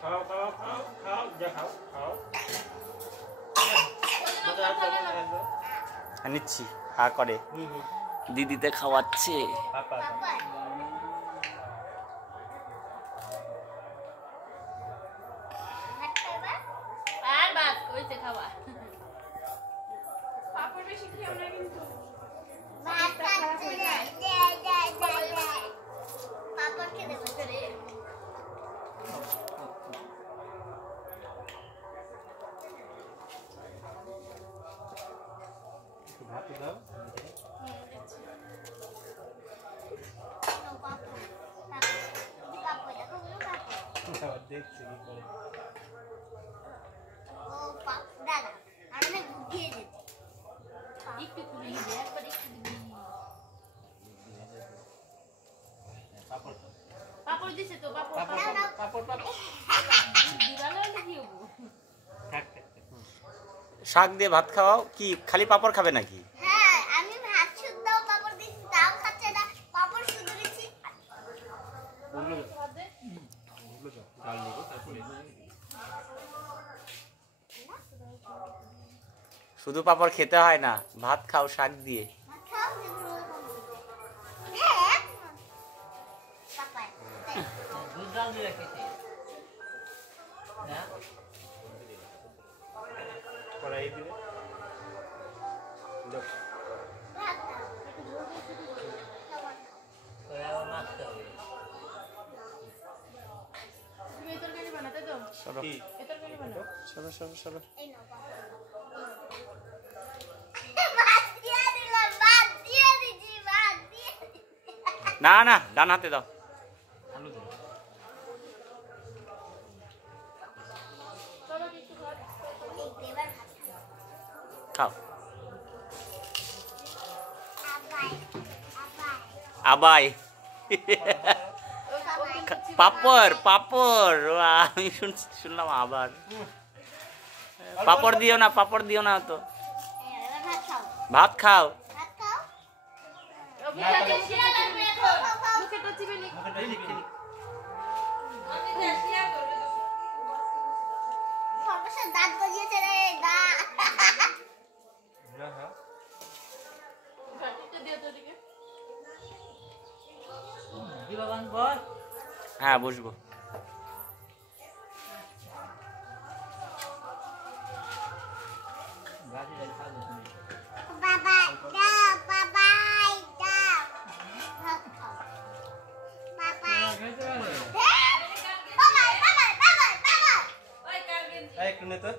খাও খাও খাও খাও যা খাও খাও নিচ্ছি হা করে দিদিতে খাওয়াচ্ছে দেখছি কি করে ও দাদা আমি বুঝিয়ে দিচ্ছি একটু তুলে দে একবার একটু দিবি পাপড় পাপড় দিছে তো পাপড় পাপড় পাপড় দিবালো নাকি হবো থাক থাক শাক দিয়ে ভাত খাওয়াও কি খালি পাপড় খাবে নাকি হ্যাঁ আমি ভাত শুদ্ধ পাপড় দিছি তাও খাচ্ছে না পাপড় শুধু দিছি বললো বললো গাল দেবো তারপরে শুধু পাপড় খেতে হয় না ভাত খাও শাক দিয়ে কড়াই দিলে লোক চলো চলো চলো না না ডান হাতে দাও আলু দাও খাও আবাই পাপড় পাপড় আমি শুনলাম আবার পাপড় দিও না তো ভাত খাও দাঁত গজিয়েছে রে হ্যাঁ বসবো বাবা দাও বাবা দাও বাবা একটু নে তো